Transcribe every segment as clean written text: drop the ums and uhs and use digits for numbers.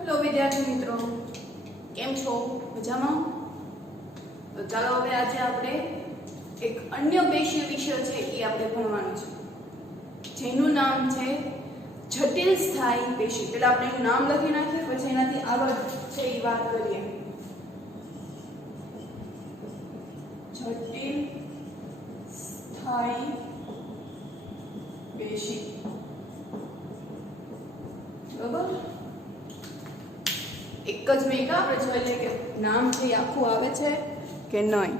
Hello વિદ્યાર્થી મિત્રો, કેમ છો? મજામાં? તો ચાલો હવે આજે આપણે એક અન્ય પેશી વિષય છે એ આપણે ભણવાનું છે, જેનું નામ છે જટિલ સ્થાયી પેશી. પહેલા આપણે એનું નામ લખી નાખીએ, પછી એનાથી આગળ છે એ વાત કરીએ. જટિલ સ્થાયી પેશી. બરાબર, એક જ મિનિટ આપણે જોઈ લઈએ કે નામ છે એ આખું આવે છે કે નહીં.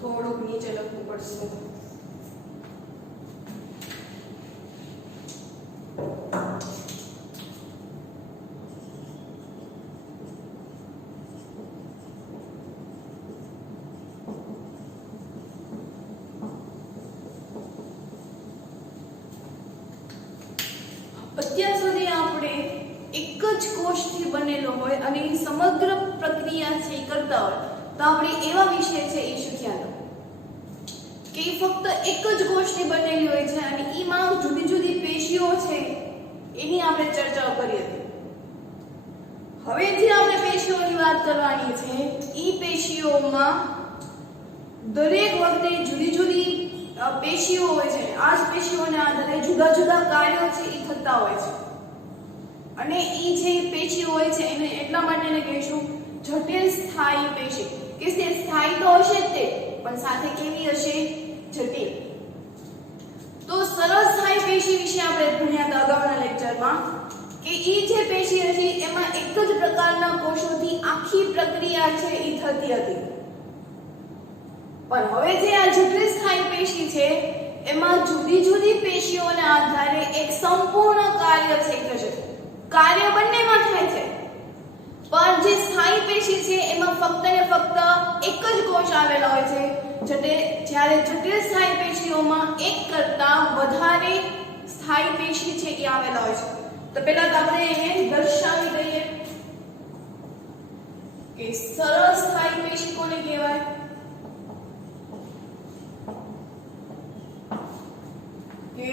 થોડુંક નીચે લખવું પડશે. અત્યાર સુધી આપણે એક જ કોષથી બનેલો હોય અને એની સમગ્ર પ્રક્રિયા છે એ કરતા હોય તો આપણે એવા વિષય છે એ શીખ્યા કે ફક્ત એક જ કોષની બનેલી હોય છે અને એમાં જુદી જુદી પેશીઓ છે એની આપણે ચર્ચાઓ કરી હતી. હવે જે આપણે પેશીઓની વાત કરવાની છે, એ પેશીઓમાં દરેક વખતે જુદી જુદી પેશીઓ હોય છે. આ જ પેશીઓના આધારે જુદા જુદા કાર્યો છે એ થતા હોય છે અને એ જે પેશીઓ હોય છે એને એટલા માટે એને કહીશું જટિલ સ્થાયી પેશી. કે તે સ્થાયી તો હશે જ તે, પણ સાથે કેવી હશે? જટિલ. તો સરળ સ્થાયી પેશી વિશે આપણે ભણ્યા હતા અગાઉના લેક્ચરમાં કે એ જે પેશી હતી એમાં એક જ પ્રકારના કોષોથી આખી પ્રક્રિયા છે એ થતી હતી. પણ હવે જે આ જટિલ સ્થાયી પેશી છે એમાં જુદી જુદી પેશીઓના આધારે એક સંપૂર્ણ કાર્ય છે થશે. કાર્ય બંનેમાં થાય છે, પણ જે સ્થાયી પેશી છે એમાં ફક્ત ને ફક્ત એક જ કોષ આવેલો હોય છે. જ્યારે જટિલ સ્થાયી પેશીઓમાં એક કરતા વધારે સ્થાયી પેશી છે એ આવેલા હોય છે. તો પહેલા તો આપણે એને દર્શાવી દઈએ કે સરળ સ્થાયી પેશી કોને કહેવાય?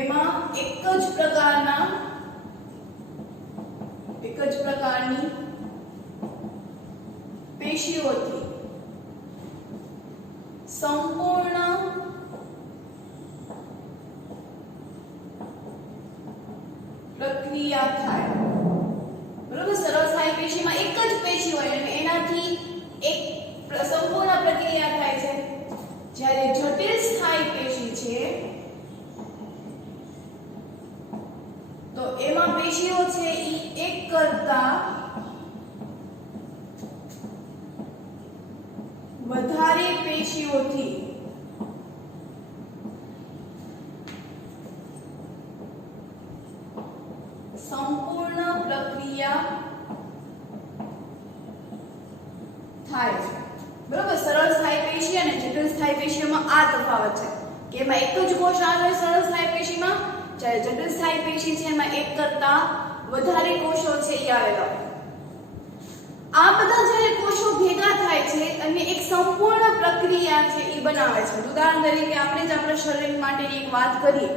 એમાં એક જ પ્રકારની પેશીઓથી સંપૂર્ણ પ્રક્રિયા થાય. બરોબર, સરળ સ્થાયી પેશીમાં એક જ પેશી હોય અને એનાથી એક સંપૂર્ણ પ્રક્રિયા થાય છે. જ્યારે જટિલ સ્થાયી પેશી છે તો એમાં પેશીઓ છે એ એક કરતા વધારે પેશીઓથી સંપૂર્ણ પ્રક્રિયા થાય છે. બરોબર, સરળ સ્થાયી પેશી અને જટિલ સ્થાયી પેશીઓમાં આ તફાવત છે કે એમાં એક જ કોષ આવે સરળ સ્થાયી પેશીમાં, જ્યારે જટિલ સ્થાયી પેશી છે એમાં એક કરતા વધારે કોષો છે એ આવેલા હોય. આ બધા જ્યારે કોષો ભેગા થાય છે અને એક સંપૂર્ણ પ્રક્રિયા છે એ બનાવે છે. ઉદાહરણ તરીકે આપણે જ આપણા શરીર માટેની એક વાત કરીએ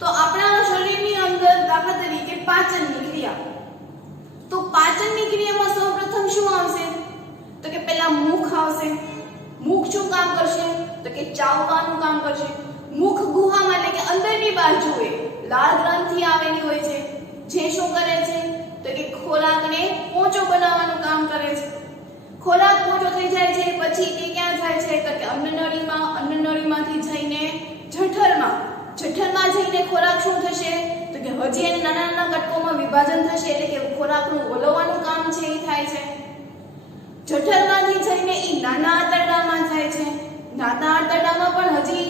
તો આપણા શરીરની અંદર દાખલા તરીકે પાચનની ક્રિયા. તો પાચનની ક્રિયામાં સૌપ્રથમ શું આવશે? તો કે પહેલા મુખ આવશે. મુખ શું કામ કરશે? તો કે ચાવવાનું કામ કરશે. મુખ ગુહામાં એટલે કે અંદરની બાજુએ લાળ ગ્રંથિ આવેલી હોય છે, જે શું કરે છે? તો કે ખોરાકને પોચો બનાવવાનું કામ કરે છે. ખોરાક પોચો થઈ જાય છે પછી તે ક્યાં જાય છે? તો કે અન્નનળીમાં. અન્નનળીમાંથી જઈને જઠરમાં. જઠરમાં જઈને ખોરાક શું થશે? તો કે હજી એને નાના નાના કટકોમાં વિભાજન થશે, એટલે કે ખોરાકનું ઓલવવાનું કામ છે એ થાય છે. જઠરમાંથી જઈને એ નાના આંતરડામાં જાય છે. નાના આંતરડામાં પણ હજી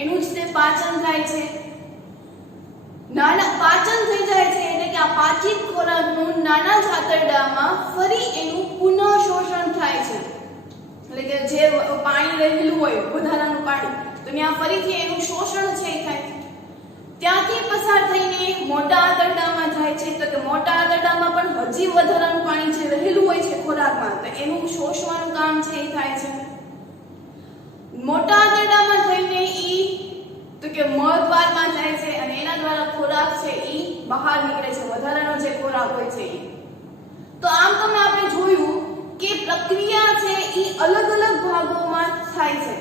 એનું જ તે પાચન થાય છે. નાના પાચન થઈ જાય છે એટલે કે આ પાચિત ખોરાકનું નાના આંતરડામાં ફરી એનું પુનઃ શોષણ થાય છે. એટલે કે જે પાણી રહેલું હોય વધારાનું પાણી તો ત્યાં ફરીથી એનું શોષણ છે એ થાય, ત્યાંથી પસાર થઈને મોટા આંતરડામાં જાય છે તો કે મોટા આંતરડામાં પણ હજી વધારાનું પાણી જે રહેલું હોય છે ખોરાકમાં તો એનું શોષવાનું કામ છે એ થાય છે. મોટા આંતરડામાં થઈને ઈ તો કે મળદ્વારમાં જાય છે અને એના દ્વારા ખોરાક છે ઈ બહાર નીકળે છે, વધારાનો જે ખોરાક હોય છે ઈ. તો આમ તમે આપણે જોયું કે પ્રક્રિયા છે ઈ અલગ અલગ ભાગોમાં થાય છે.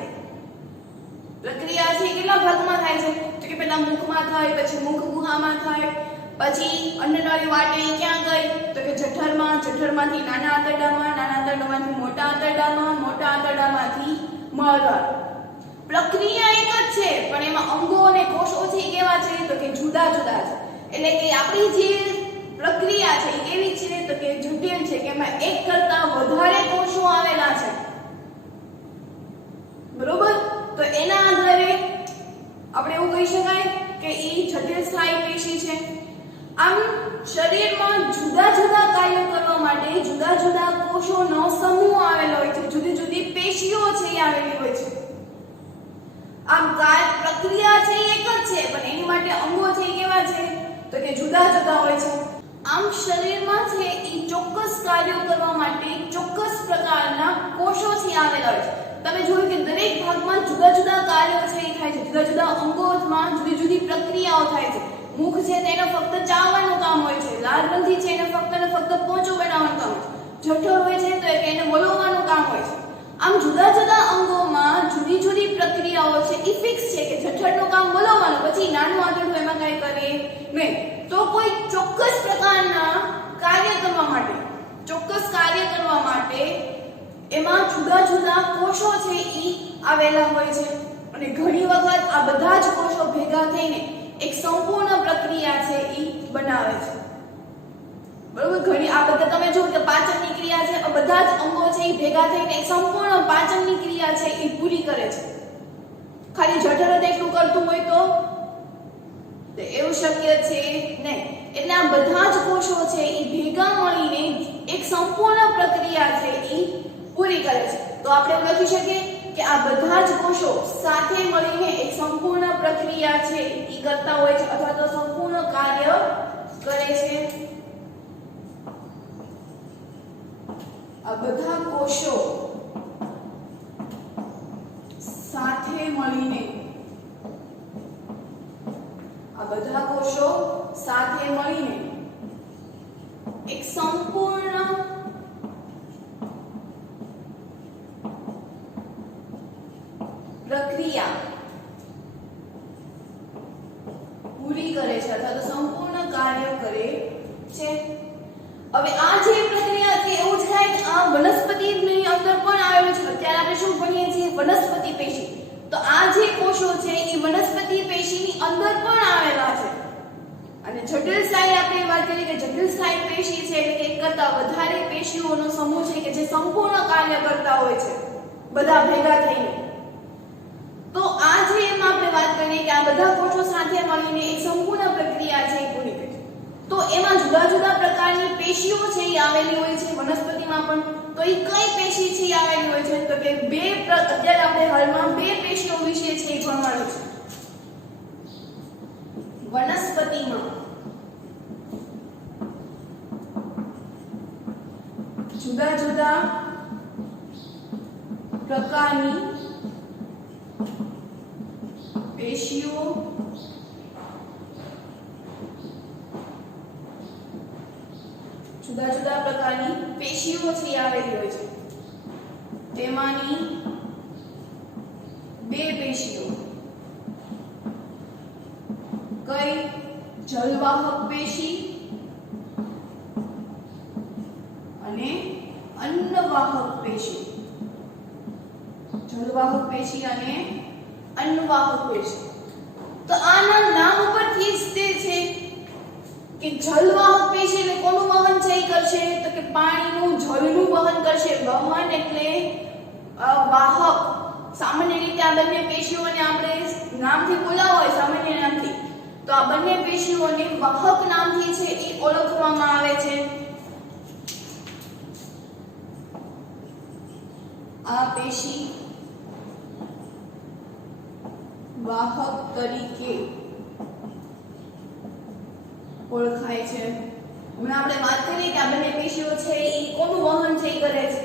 પ્રક્રિયા છે કેટલા ભાગમાં થાય છે તો કે પહેલા મુખમાં થાય, પછી મુખ ગુહામાં થાય, પછી અન્નનળી વાટે ક્યાં ગઈ તો કે જઠરમાં, જઠરમાંથી નાના આંતરડામાં, નાના આંતરડામાંથી મોટા આંતરડામાં, મોટા આંતરડામાંથી મળદ્વાર. પ્રક્રિયા એક જ છે પણ એમાં અંગો અને કોષો છે કેવા છે તો કે જુદા જુદા છે. એટલે કે આપણી જે પ્રક્રિયા છે એ કેવી છે તો કે જટિલ છે કે એમાં એક કરતા વધારે કોષો આવેલા છે, બરોબર. તો એના આધારે આપણે એવું કહી શકાય કે ઈ જટિલ સ્થાયી પેશી છે. આમ શરીરમાં જુદા જુદા કાર્યો કરવા માટે જુદા જુદા કોષોનો સમૂહ આવેલો હોય છે, જુદી જુદી પેશીઓ છે એ આવેલી હોય છે. આમ પ્રક્રિયા છે એક જ છે પણ એની માટે અંગો છે કેવા છે તો કે જુદા જુદા હોય છે. આમ શરીરમાં છે ઈ ચોક્કસ કાર્યો કરવા માટે ચોક્કસ પ્રકારના કોષો છે આવેલા હોય છે. તમે જોયું કે દરેક ભાગમાં જુદા જુદા કાર્યો છે એ થાય છે, જુદા જુદા અંગોમાં જુદી જુદી પ્રક્રિયાઓ થાય છે. મુખ છે તેને ફક્ત ચાવવાનું કામ હોય છે, લાળ ગ્રંથિ છે એને ફક્ત ને ફક્ત પોચો બનાવવાનું કામ હોય છે, જઠર હોય છે તો એને વલોવવાનું કામ હોય છે. આમ જુદા જુદા અંગોમાં જુદી જુદી પ્રક્રિયાઓ છે એ ફિક્સ છે કે જઠરનું કામ વલોવવાનું, પછી નાનું આંતરડું એમાં કાંઈ કરે નહીં. તો કોઈ ચોક્કસ પ્રકારના કાર્ય કરવા માટે એમાં જુદા જુદા કોષો છે ઈ આવેલા હોય છે અને ઘણી વખત આ બધા જ કોષો ભેગા થઈને એક સંપૂર્ણ પ્રક્રિયા છે ઈ બનાવે છે, બરોબર. ઘણી આ બધા તમે જો કે પાચનની ક્રિયા છે, બધા જ અંગો છે ઈ ભેગા થઈને એક સંપૂર્ણ પાચનની ક્રિયા છે ઈ પૂરી કરે છે. ખાલી જઠર જ એટલું કરતું હોય તો એવું શક્ય છે નહીં. એટલે આ બધા જ કોષો છે ઈ ભેગા મળીને એક સંપૂર્ણ પ્રક્રિયા છે ઈ પૂરી કરે છે. તો આપણે એવું લખી શકીએ કે આ બધા જ કોષો સાથે મળીને એક સંપૂર્ણ પ્રક્રિયા છે ઈ કરતા હોય છે અથવા તો સંપૂર્ણ કાર્ય કરે છે. આ બધા કોષો સાથે મળીને એક સંપૂર્ણ પ્રક્રિયા પૂરી કરે છે અથવા તો સંપૂર્ણ કાર્ય કરે છે. હવે આ જે પ્રક્રિયા છે એવું જ થાય આ વનસ્પતિની અંદર પણ આવેલું છે. અત્યારે આપણે શું ભણીએ છીએ વનસ્પતિ પેશી, તો આ જે કોષો છે એ વનસ્પતિ પેશીની અંદર પણ આવેલા છે. અને જટિલ સ્થાયી આપણે વાત કરીએ કે જટિલ સ્થાયી પેશી છે એટલે કે એક કરતા વધારે પેશીઓનો સમૂહ છે કે જે સંપૂર્ણ કાર્ય કરતા હોય છે બધા ભેગા થઈને. તો આ જે એમ આપણે વાત કરીએ કે આ બધા કોષો સાથે મળીને એક સંપૂર્ણ પ્રક્રિયા છે એ પૂરી કરે. તો એમાં જુદા જુદા પ્રકારની પેશીઓ છે એ આવેલી હોય છે વનસ્પતિમાં પણ. તો એ કઈ પેશી છે એ આવેલી હોય છે તો કે અત્યારે આપણે હાલમાં બે પેશીઓ વિશે છે એ ભણવાનું છે. વનસ્પતિમાં જુદા જુદા પ્રકારની પેશીઓ જુદા જુદા પ્રકારની પેશીઓ છે આવેલી હોય છે. તેમાંની બે પેશીઓ કઈ જલવાહક પેશી અને અન્નવાહક પેશી. જલવાહક પેશી અને અન્નવાહક પેશી. તો આના નામ ઉપરથી જ તે છે કે જલવાહક પેશી એટલે કોનું વહન છે કરશે તો કે પાણીનું જળનું વહન કરશે. વહન એટલે વાહક. સામાન્ય રીતે આ બંને પેશીઓને આપણે નામથી બોલાવો હોય સામાન્ય નામથી તો આ બંને પેશીઓને વાહક નામથી છે એ ઓળખવામાં આવે છે. આ પેશી વાહક તરીકે ઓળખાય છે. હમણાં આપણે વાત કરી કે આ બંને પેશીઓ છે એ કોનું વહન છે એ કરે છે,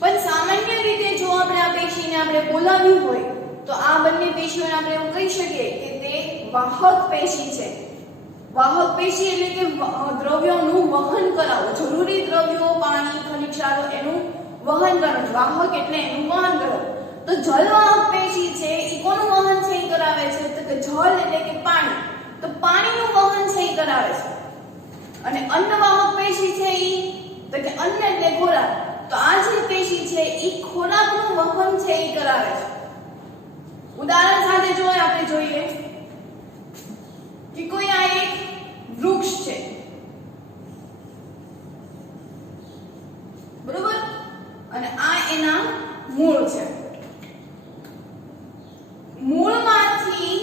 પણ સામાન્ય રીતે જો આપણે આ પેશીને આપણે બોલાવી હોય તો આ બંને પેશીઓને આપણે એવું કહી શકીએ કે તે વાહક પેશી છે. વાહક પેશી એટલે કે દ્રવ્યોનું વહન કરાવવું, જરૂરી દ્રવ્યો, પાણી, ખનિજ ક્ષારો એનું વહન કરવું. વાહક એટલે એનું વહન કરવું. તો જલવાહક પેશી છે એ કોનું વહન છે એ કરાવે છે? તો કે જલ એટલે કે પાણી, તો પાણીનું વહન છે એ કરાવે છે. અને અન્નવાહક પેશી છે એ તો કે અન્ન એટલે ખોરાક, તો આ જે પેશી છે એ ખોરાકનું વહન છે એ કરાવે છે. ઉદાહરણ સાથે જો આપણે જોઈએ કે કોઈ આ એક વૃક્ષ છે, બરોબર, અને આ એના મૂળ છે. મૂળમાંથી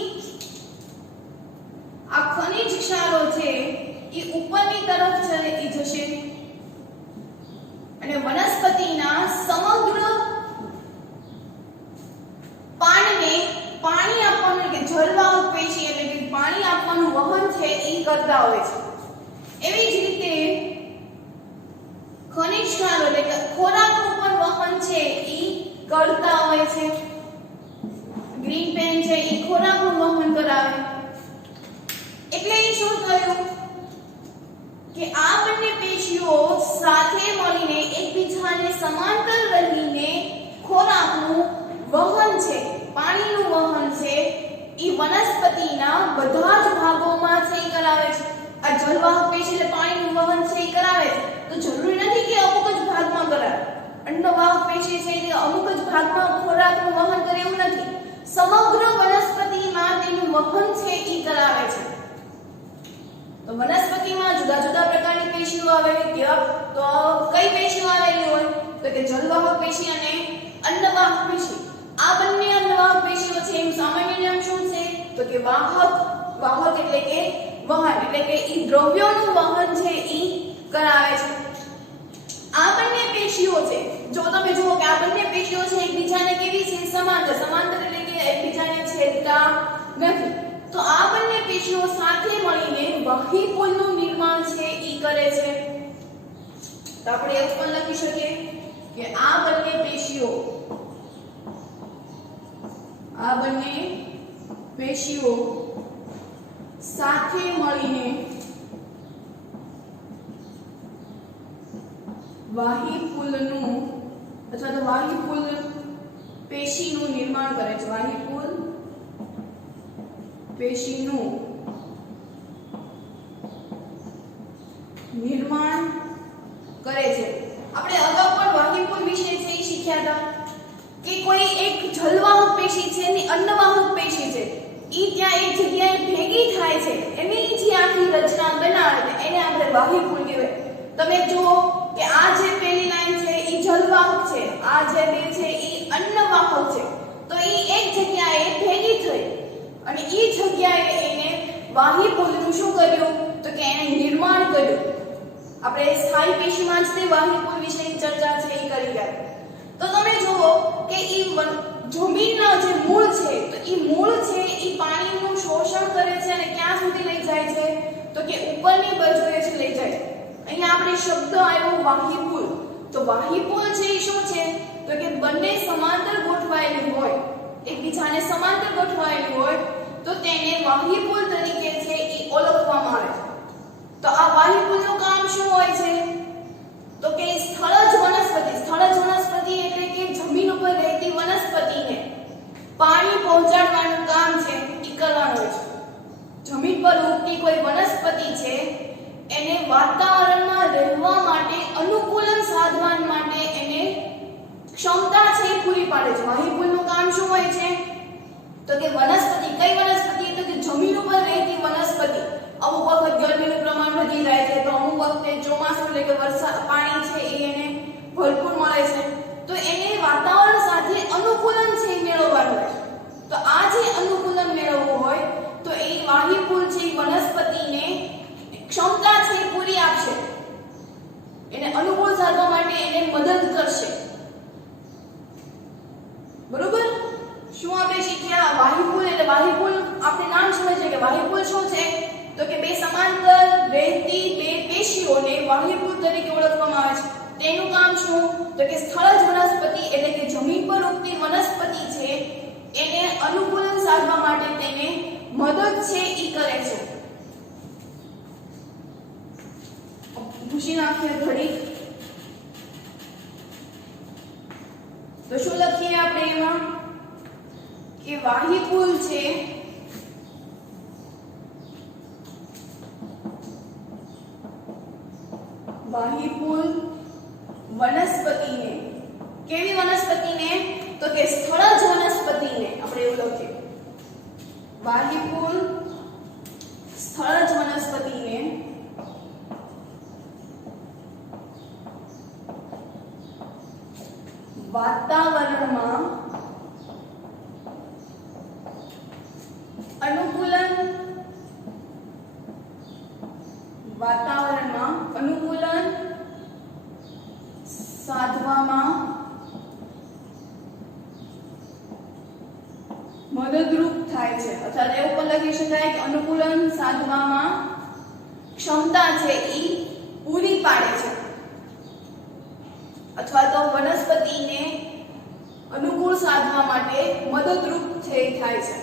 આ ખનિજ ક્ષારો છે એ ઉપરની તરફ છે એ જશે અને વનસ્પતિના સમગ્ર પાનને પાણી આપવાનું કે જલવાહક પેશી એટલે કે પાણી આપવાનું વહન છે એ કરતા હોય છે. એવી જ રીતે ખનિજ ક્ષારો એટલે કે ખોરાકનું પણ વહન છે એ કરતા હોય છે. ગ્રીન પેન છે એ ખોરાકનું વહન કરાવે. એટલે એ શું થયું કે આ બંને પેશીઓ સાથે મળીને એકબીજાને સમાંતર રહીને ખોરાકનું વહન છે, પાણીનું વહન છે એ વનસ્પતિના બધા જ ભાગોમાં છે એ કરાવે છે. આ જલવાહક પેશી એટલે પાણીનું વહન છે એ કરાવે છે, તો જરૂરી નથી કે અમુક જ ભાગમાં કરાવે. અન્નવાહક પેશી છે એટલે અમુક જ ભાગમાં ખોરાકનું વહન કરે એવું નથી. સમગ્ર વનસ્પતિમાં તેનું વહન છે એ કરાવે છે. તો વનસ્પતિમાં જુદા જુદા પ્રકારની પેશીઓ આવેલી, કેવા તો કઈ પેશીઓ આવેલી હોય તો કે જલવાહક પેશી અને અન્નવાહક પેશી. આ બંને અન્નવાહક પેશીઓ છે એનું સામાન્ય નામ શું છે તો કે વાહક. વાહક એટલે કે વહન, એટલે કે ઈ દ્રવ્યોનું વહન છે ઈ કરાવે છે. આ બંને પેશીઓ છે, જો તમે જુઓ કે આ બંને પેશીઓ છે એકબીજાને કેવી છે? સમાંતર. સમાંતર એટલે કે એકબીજાને છેદતા નથી. તો આ બંને પેશીઓ સાથે મળીને વાહિપુલનું નિર્માણ છે ઈ કરે છે. તો આપણે એવું પણ લખી શકીએ કે આ બંને પેશીઓ સાથે મળીને વાહિપુલનું અથવા તો વાહિપુલ પેશીનું નિર્માણ કરે છે. વાહિપુલ પેશીનું નિર્માણ કરે છે. આપણે અગાઉ પણ વાહિપુલ વિશે છે એ શીખ્યા હતા કે કોઈ એક જલવાહક પેશી છે અને અન્નવાહક પેશી છે, ઈ ત્યાં એક જગ્યાએ ભેગી થાય છે, એની જે આખી રચના બનાવે છે એને આપણે વાહિપુલ કહેવાય. તમે જુઓ કે આ જે પહેલી લાઈન છે ઈ જલવાહક છે, આ જે બે છે ઈ અન્નવાહક છે, તો ઈ એક જગ્યાએ ભેગી થઈ અને ઈ જગ્યાએ એને વાહિપુલનું શું કર્યું તો કે એને નિર્માણ કર્યું. આપણે સ્થાયી પેશીમાં જ તે વાહિપુલ વિશેની ચર્ચા છે એ કરી ગયા. તો તમે જુઓ કે ઈ જમીનના જે મૂળ છે તો ઈ મૂળ છે ઈ પાણીનું શોષણ કરે છે અને ક્યાં સુધી લઈ જાય છે તો કે ઉપરની બાજુએ જ લઈ જાય. અહીંયા આપણે શબ્દ આવ્યો વાહિપુલ. તો વાહિપુલ છે એ શું છે તો કે બંને સમાંતર ગોઠવાયેલી હોય, એકબીજાને સમાંતર ગોઠવાયેલી હોય તો તેને વાહિપુલ તરીકે છે એ ઓળખવામાં આવે છે. તો આ વાહિપુલનું કામ શું હોય છે તો કે સ્થળજ વનસ્પતિ. સ્થળજ વનસ્પતિ એટલે કે જમીન ઉપર રહેતી વનસ્પતિને પાણી પહોંચાડવાનું કામ છે એ કરવાનું હોય છે. જમીન પર ઉગતી કોઈ વનસ્પતિ છે એને વાતાવરણમાં રહેવા માટે અનુકૂલન સાધવા માટે એને ક્ષમતા છે પૂરી પાડે છે. વાહિપુલનું કામ શું હોય છે તો કે વનસ્પતિ, કઈ વનસ્પતિ તો કે જમીન ઉપર રહેતી વનસ્પતિ. અમુક વખત ગરમીનું પ્રમાણ વધી જાય છે તો અમુક વખતે ચોમાસું એટલે કે વરસાદ પાણી છે એ એને ભરપૂર મળે છે, તો એને વાતાવરણ સાથે અનુકૂલન છે મેળવવાનું હોય. તો આ જે અનુકૂલન મેળવવું હોય તો એ વાહિપુલ છે વનસ્પતિને ક્ષમતા છે પૂરી આપશે, એને અનુકૂળ સાધવા માટે એને મદદ કરશે. બરોબર? શું આપણે શીખ્યા? વાહિપુલ એટલે વાહિપુલ આપણે નામ સમજીએ કે વાહિપુલ શું છે? તો કે બે સમાંતર રહેતી બે પેશીઓને વાહિપુલ તરીકે ઓળખવામાં આવે છે. તેનું કામ શું? તો કે સ્થળજ વનસ્પતિ એટલે કે જમીન પર ઉગતી વનસ્પતિ છે એને અનુકૂલન સાધવા માટે તેને મદદ છે ઈ કરે છે. ભૂસી નાખીએ ઘડી. તો શું લખીએ આપણે એમાં કે વાહિપુલ છે વાહિપુલ વનસ્પતિને, કેવી વનસ્પતિને? તો કે સ્થળજ વનસ્પતિને આપણે એવું લખીએ. વાહિપુલ સ્થળજ વનસ્પતિને વાતાવરણમાં અનુકૂલન સાધવામાં મદદરૂપ થાય છે. અથવા એવું પણ લખી શકાય કે અનુકૂલન સાધવામાં ક્ષમતા છે ઈ પૂરી પાડે છે, અથવા તો વનસ્પતિને અનુકૂળ સાધવા માટે મદદરૂપ થાય છે.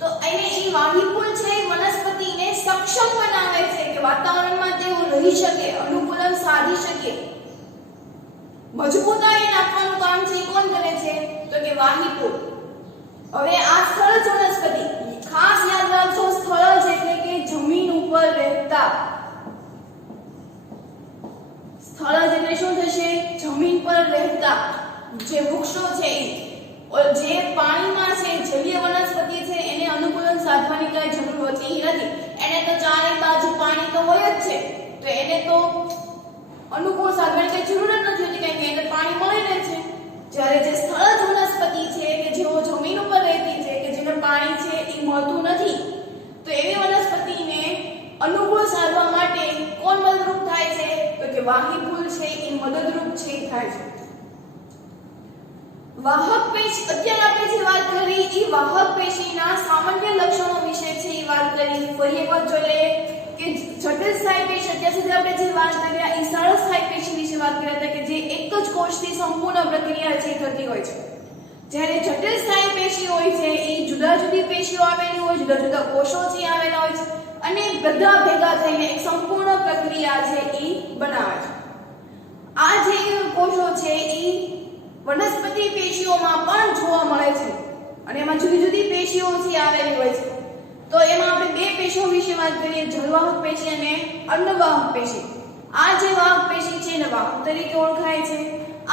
તો એને ઈ વાહિપુલ છે વનસ્પતિને સક્ષમ બનાવે છે કે વાતાવરણમાં તેઓ રહી શકે, અનુકૂલન સાધી શકે. મજબૂતાઈ આપવાનું કામ છે કોણ કરે છે? તો કે વાહિપુલ. હવે આ સ્થળજ વનસ્પતિ, ખાસ યાદ રાખજો, સ્થળજ એટલે કે જમીન ઉપર રહેતા. સ્થળજ એટલે શું થશે? જમીન પર રહેતા જે વૃક્ષો છે જે પાણીમાં છે, જલીય વનસ્પતિ છે, એને અનુકૂલન સાધવાની કઈ જરૂર હોતી નથી. એને તો ચારે બાજુ પાણી તો હોય જ છે, તો એને તો અનુકૂળ સાધવાની કઈ જરૂર જ નથી હોતી, કારણ કે એને પાણી મળી રહે છે. જ્યારે જે સ્થળજ વનસ્પતિ છે કે જેઓ જમીન ઉપર રહેતી છે કે જેને પાણી છે એ મળતું નથી, તો એવી વનસ્પતિને અનુકૂળ સાધવા માટે કોણ મદદરૂપ થાય છે? તો કે વાહિપુલ છે એ મદદરૂપ છે થાય છે. વાહક પેશી, અત્યારે આપણે જે વાત કરી એ વાહક પેશીના સામાન્ય લક્ષણો વિશે છે એ વાત કરી. ફરી એકવાર જોઈ લઈએ કે જટિલ સ્થાયી પેશી, અત્યાર સુધી આપણે જે વાત કરી એ સરળ સ્થાયી પેશી વિશે વાત કરી હતા કે જે એક જ કોષથી સંપૂર્ણ પ્રક્રિયા છે થતી હોય છે. જ્યારે જટિલ સ્થાયી પેશી હોય છે એ જુદા જુદી પેશીઓ આવેલી હોય, જુદા જુદા કોષોથી આવેલા હોય છે અને બધા ભેગા થઈને એક સંપૂર્ણ પ્રક્રિયા છે એ બનાવે છે. આ જે કોષો છે એ વનસ્પતિ પેશીઓમાં પણ જોવા મળે છે અને એમાં જુદી જુદી પેશીઓથી આવેલી હોય છે. તો એમાં આપણે બે પેશીઓ વિશે વાત કરીએ, જલવાહક પેશી અને અન્નવાહક પેશી. આ જે વાહક પેશી છે એને વાહક તરીકે ઓળખાય છે.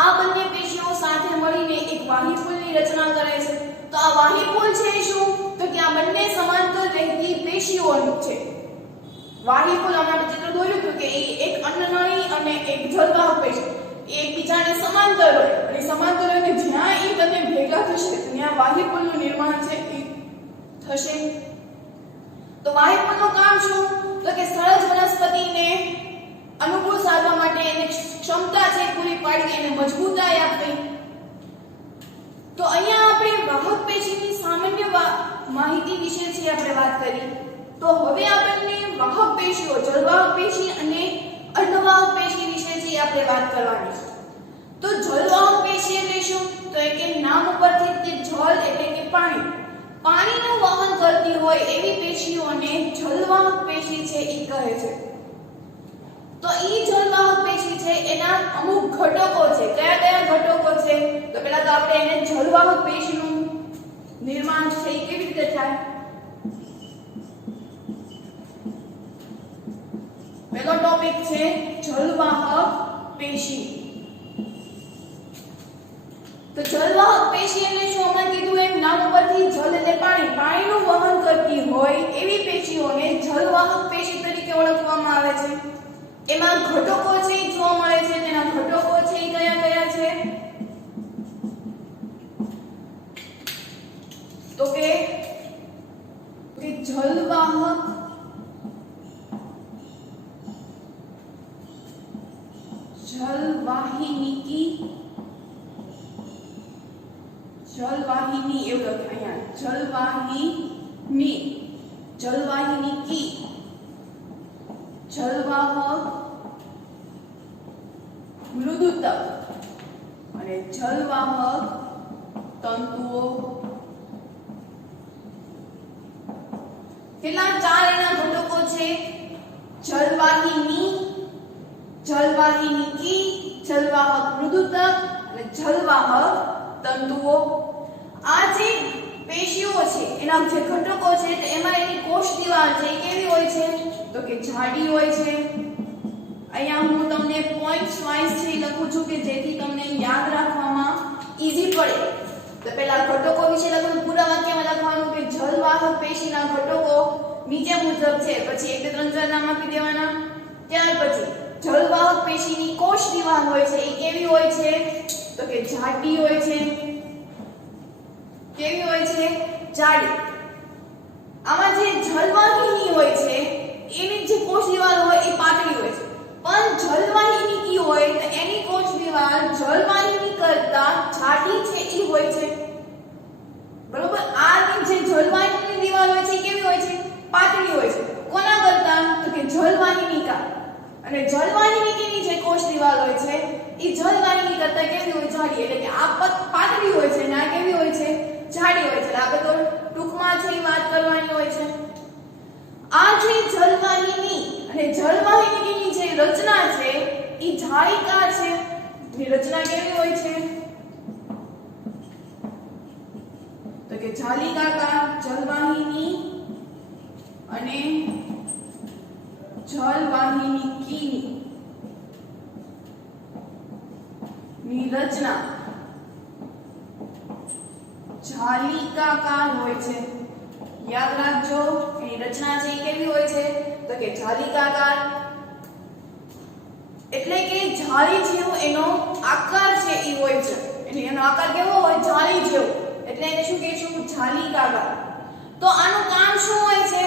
આ બંને પેશીઓ સાથે મળીને એક વાહિપુલની રચના કરે છે. તો આ વાહિપુલ છે શું? તો કે આ બંને સમાંતર રહેતી પેશીઓનું છે. વાહિપુલ આપણે ચિત્ર દોર્યું હતું કે એક અન્નનળી અને એક જલવાહક પેશી એકબીજાને સમાંતર હોય અને સમાંતર હોય જ્યાં એ બંને ભેગા થશે ત્યાં વાહિપુલનું નિર્માણ છે એ થશે. તો વાહિપુલનું કામ શું? તો કે સ્થળજ વનસ્પતિને અનુકૂળ સાધવા માટે એને ક્ષમતા છે પૂરી પાડી, એને મજબૂતાઈ આપવી. તો અહીંયા આપણે વાહક પેશીની સામાન્ય માહિતી વિશે છે આપણે વાત કરી. તો હવે આપણને વાહક પેશીઓ, જલવાહક પેશી અને અર્ધવાહક પેશી વિશે છે આપણે વાત કરવાની છે. તો જલવાહક પેશી એટલે શું? તો કે નામ ઉપરથી તે જલ એટલે કે પાણીનું વહન કરતી હોય એવી પેશીઓને જલવાહક પેશી છે એ કહે છે. તો ઈ જલવાહક પેશી છે એના અમુક ઘટકો છે. કયા કયા ઘટકો છે? તો પહેલા તો આપણે એને જલવાહક પેશીનું નિર્માણ છે એ કેવી રીતે થાય? પહેલો ટોપિક છે જલવાહક પેશી. તો જલવાહક પેશી એટલે શું? હમણાં કીધું એમ નામ ઉપરથી જલ એટલે પાણીનું વહન કરતી હોય એવી પેશીઓને જલવાહક પેશી તરીકે ઓળખવામાં આવે છે. એમાં ઘટકો છે જોવા મળે છે. તેના ઘટકો છે એ કયા કયા છે? તો કે જલવાહક જલવાહિનીકી જલવાહિની એવું લખે અહીંયા જલવાહિની જલવાહિની જલવાહક મૃદુતક અને જલવાહક તંતુઓ કેટલા ચાર એના ઘટકો છે જલવાહિની જલવાહિની જલવાહક મૃદુતક અને જલવાહક તંતુઓ આ જે પેશીઓ છે એના જે ઘટકો છે તો એમાં એની કોષ દીવાલ છે કેવી હોય છે તો કે જાડી હોય છે અહીંયા હું તમને પોઈન્ટ્સ વાઇઝ છે લખું છું કે જેથી તમને યાદ રાખવામાં ઈઝી પડે તો પહેલા ઘટકો વિશે લખવાનું પૂરા વાક્યમાં લખવાનું કે જલવાહક પેશીના ઘટકો નીચે મુજબ છે પછી 1 2 3 4 નામ આપી દેવાના ત્યાર પછી જલવાહક પેશીની કોષ દીવાલ હોય છે એ કેવી હોય છે તો કે જાડી હોય છે કેવી હોય છે જાડી આમાં જે જલવાહિની હોય છે એની જે કોષ દીવાલ હોય એ પાતળી હોય છે પણ જલવાહિની કી હોય તો એની કોષ દીવાલ જલવાહિની કરતા જાડી છે ઈ હોય છે બરોબર આ જે જલવાહિની દીવાલ હોય છે કેવી હોય છે પાતળી હોય છે કોના કરતા તો કે જલવાહિની કા અને જલવાહિની કીની જે કોષ દીવાલ હોય છે ઈ જલવાહિની કરતા કેવી હોય જાડી એટલે કે આ પાતળી હોય છે અને આ કેવી હોય છે જાડી હોય છે આ બધો ટૂંકમાં છે એ વાત કરવાની હોય છે આ જે જલવાહિની અને જલવાહિનીની જે રચના છે ઈ જાળીકાર છે ની રચના કેવી હોય છે તો કે જાલિકાકાર જલવાહિની અને જલવાહિની ની રચના જાલિકાકાર હોય છે યાદ રાખજો એની રચના છે કેવી હોય છે તો કે જાલિકાકાર એટલે કે જાળી જેવો એનો આકાર છે ઈ હોય છે એટલે એનો આકાર કેવો હોય જાળી જેવો એટલે એને શું કહેશું જાલિકાકાર તો આનું કામ શું હોય છે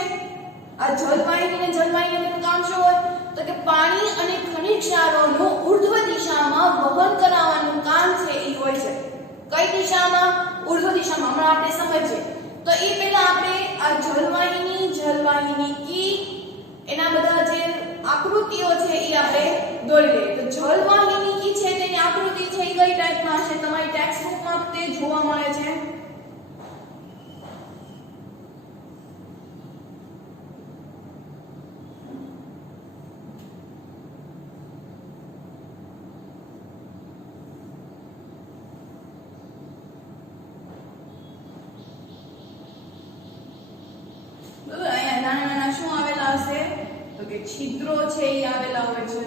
આ જલવાહિની અને જલવાહિનીનું કામ શું હોય તો કે પાણી અને ખનિજ ક્ષારોનું ઉર્ધ્વ દિશામાં વહન કરાવવાનું કામ છે ઈ હોય છે કઈ દિશામાં ઉર્ધ્વ દિશામાં હમણાં આપણે સમજીએ તો એ પહેલા આપણે આ જલવાહિની કી એના બધા જે આકૃતિઓ છે એ આપણે દોરી લઈએ તો જલવાહિની કી છે તેની આકૃતિ છે એ કઈ ટાઈપમાં હશે તમારી ટેક્સ્ટ બુકમાં તે જોવા મળે છે છિદ્રો છે એ આવેલા હોય છે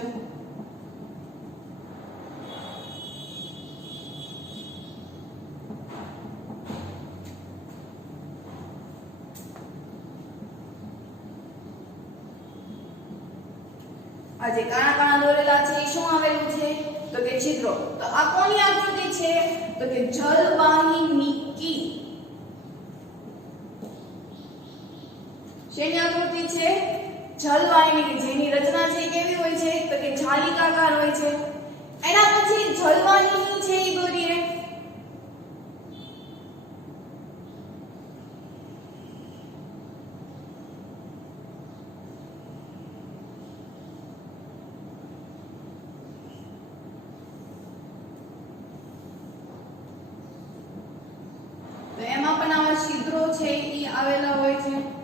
આ જે કાણા કાણા દોરેલા છે એ શું આવેલું છે તો કે છિદ્રો તો આ કોની આકૃતિ છે તો કે જલવાહિની કી શેની આકૃતિ છે જલવાહિની જેની રચના છે કેવી હોય છે તો કે જાલિકાકાર હોય છે એના પછી જલવાહિની છે એ દોરીએ તો એમાં પણ આવા છિદ્રો છે એ આવેલા હોય છે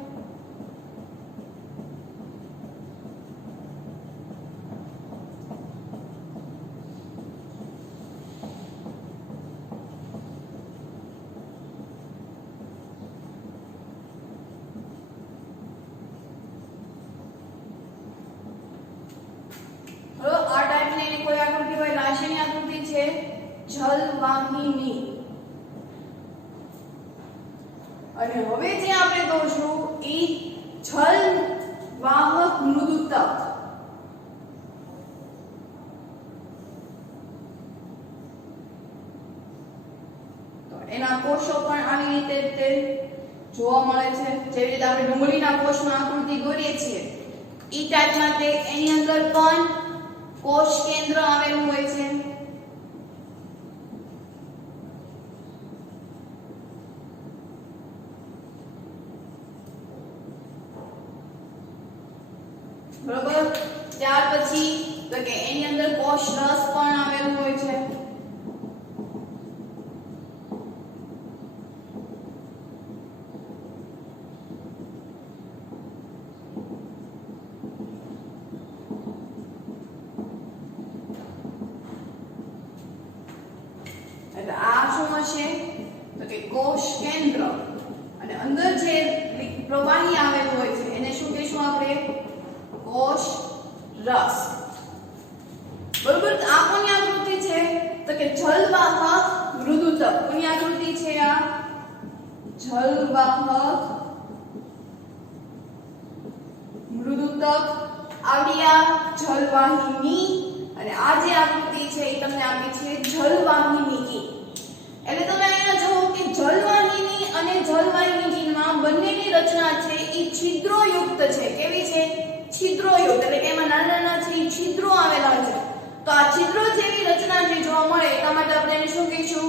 જલવાહિની અને હવે જે આપણે દોરશું એ જલવાહક મૃદુતક તો એના કોષો પણ આવી રીતે તે જોવા મળે છે જેવી રીતે આપણે ડુંગળીના કોષમાં આકૃતિ દોરીએ છીએ ઈ ટાઈપમાં તે એની અંદર પણ કોષ કેન્દ્ર આવેલું હોય છે બરોબર. ત્યાર પછી તો કે એની અંદર કોષ રસ પણ આવેલું હોય છે. એટલે આ શું હશે તો કે કોષ કેન્દ્ર અને અંદર જે પ્રવાહી આવેલું હોય છે એને શું કહેશું આપણે કોષ રસ. બરોબર. તો આ કોની આકૃતિ છે તો કે જલવાહક મૃદુતક. કોની આકૃતિ છે આ જલવાહક મૃદુતક. આવડી આ જલવાહિની અને આ જે આકૃતિ છે એ તમને આપી છે જલવાહિની. એટલે તમે અહીંયા જુઓ કે જલવાહિની અને જલવાહિનીમાં બંનેની રચના છે એ છિદ્રોયુક્ત છે. કેવી છે છિદ્રોયુક્ત. એટલે કે એમાં નાના નાના છે એ છિદ્રો આવેલા છે. તો આ છિદ્રો જેવી રચના જે જોવા મળે એટલા માટે આપણે એને શું કહીશું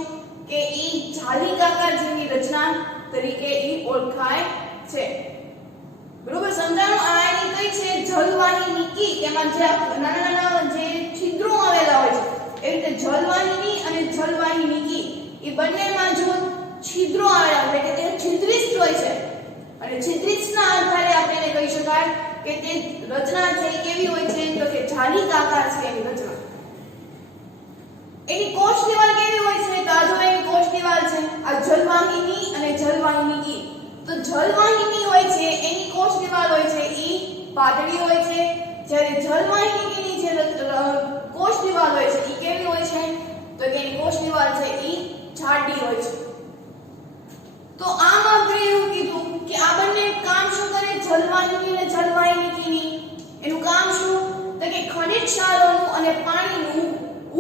કે ઈ જાલિકાકાર જેવી રચના તરીકે ઈ ઓળખાય છે. બરોબર. સમજાણું. આ એની કઈ છે જલવાહિની તેમાં જે નાના નાના જે છિદ્રો આવેલા હોય છે એ રીતે જલવાહિની અને જલવાહિની એ બંનેમાં જો છિદ્રો આવેલા એટલે કે તે છિદ્રિષ્ટ હોય છે અને છિદ્રિષ્ટના આધારે આપણે એને કહી શકાય કે તે રચના છે એ કેવી હોય છે તો કે જાલિકાકાર છે એની રચના. એની કોષ દિવાલ કેવી હોય છે તો આ જો એની કોષ દિવાલ છે આ જલવાહિની અને જલવાહિની. તો જલવાહિની હોય છે એની કોષ દિવાલ હોય છે ઈ પાતળી હોય છે જ્યારે જલવાહિનીની જે કોષ દિવાલ હોય છે ઈ કેવી હોય છે તો કે એની કોષ દિવાલ છે ઈ જાડી હોય છે. તો આમ આપણે એવું કીધું કે આ બંને કામ શું કરે જલવાહિની અને જલવાહિનીની. એનું કામ શું તો કે ખનિજ ક્ષારોનું અને પાણીનું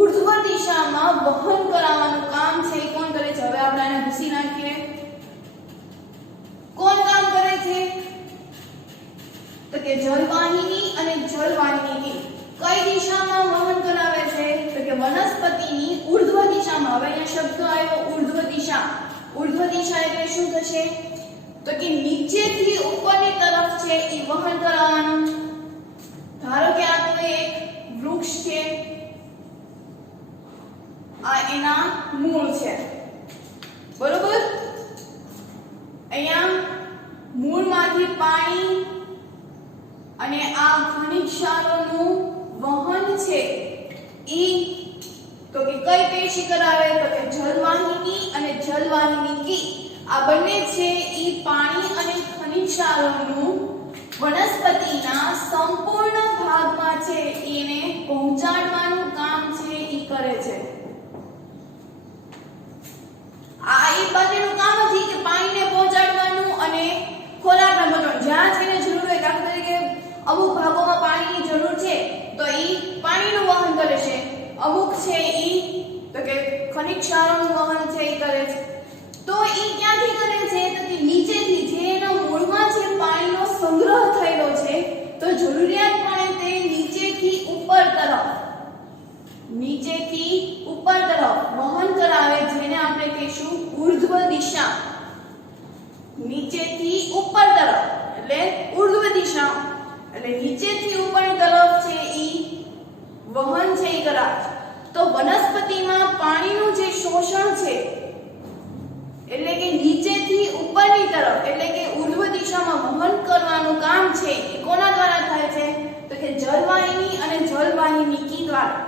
ઉર્ધ્વ દિશામાં વહન કરાવવાનું કામ છે એ કોણ કરે છે. હવે આપણે આને ભૂસી નાખીએ. કોણ કામ કરે છે તો કે જલવાહિની અને જલવાહિની કઈ દિશામાં વહન કરાવે છે તો કે વનસ્પતિની ઉર્ધ્વ દિશામાં. હવે અહીંયા શબ્દ આવ્યો ઉર્ધ્વ દિશા. ઉર્ધ્વ દિશા એટલે શું થશે તો કે નીચેથી ઉપરની તરફ છે એ વહન કરાવવાનું. ધારો કે આ કોઈ એક વૃક્ષ છે આ એના મૂળ છે. બરોબર. અહીંયા મૂળમાંથી પાણી અને આ ખનિજ ક્ષારોનું વહન છે ઈ તો કે કઈ પેશી કરાવે તો કે જલવાહિની અને જલવાહિની આ બંને છે ઈ પાણી અને ખનિજ ક્ષારોનું વનસ્પતિના સંપૂર્ણ ભાગમાં છે એને પહોંચાડવાનું કામ છે ઈ કરે છે. આ એ બંનેનું કામ નથી કે પાણીને પહોંચાડવાનું અને ખોરાકને પહોંચાડવાનું. જ્યાં જેને જરૂર હોય દાખલા તરીકે અમુક ભાગોમાં પાણીની જરૂર છે તો ઈ પાણીનું વહન કરે છે. અમુક છે ઈ તો કે ખનિજ ક્ષારોનું વહન છે ઈ કરે છે. તો ઈ ક્યાંથી કરે છે તો કે નીચેથી જે એના મૂળમાં જે પાણીનો સંગ્રહ થયેલો છે તો જરૂરિયાત પડે તે નીચેથી ઉપર તરફ વહન કરાવે જેને આપણે કહીશું ઉર્ધ્વ દિશા. નીચેથી ઉપર તરફ એટલે ઉર્ધ્વ દિશા એટલે નીચેથી ઉપરની તરફ છે ઈ વહન છે ઈ કરાવે. તો વનસ્પતિમાં પાણીનું જે શોષણ છે એટલે કે નીચેથી ઉપરની તરફ એટલે કે ઉર્ધ્વ દિશામાં વહન કરવાનું કામ છે એ કોના દ્વારા થાય છે તો કે જલવાહિની અને જલવાહિની દ્વારા.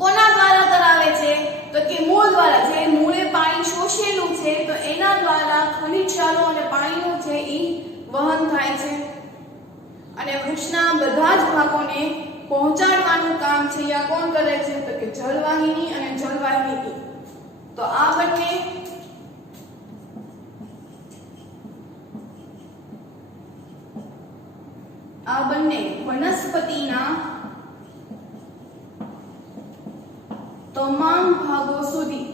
કોના દ્વારા કરાવે છે તો કે મૂળ દ્વારા. જે મૂળે પાણી શોષેલું છે તો એના દ્વારા ખનિજ ક્ષારો અને પાણીનું છે ઈ વહન થાય છે અને વૃક્ષના બધા જ ભાગોને પહોંચાડવાનું કામ છે યા કોણ કરે છે તો કે જલવાહિની અને જલવાહિની. તો આ બંને વનસ્પતિના તમામ ભાગો સુધી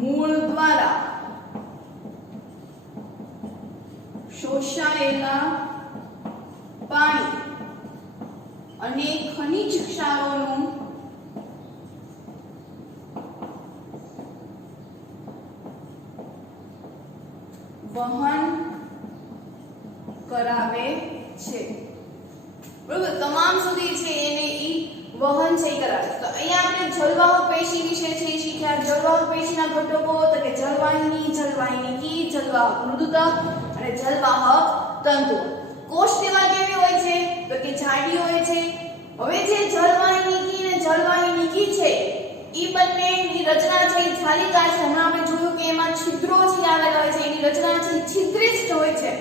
મૂળ દ્વારા શોષાયેલા પાણી અને વહન કરાવે છે, બરોબર. તમામ સુધી છે એને ઈ વહન છે ઈ કરાવે. તો અહીંયા આપણે જલવાહક પેશી વિશે છે શીખ્યા. જલવાહક પેશીના ઘટકો તો કે જલવાહિની, જલવાહિનીકી, જલવાહક મૃદુતક અને જલવાહક તંતુ. કોષ તેવા કેવી હોય છે તો કે જાડી હોય છે. હવે જે જલવાહિનીકી અને જલવાહિનીકી છે ઈ બંનેની રચના છે ઈ જાલિકા છે. હમણાં આપણે જોયું કે એમાં છિદ્રો છે આવેલા હોય છે, એની રચના છે છિદ્રિષ્ઠ હોય છે.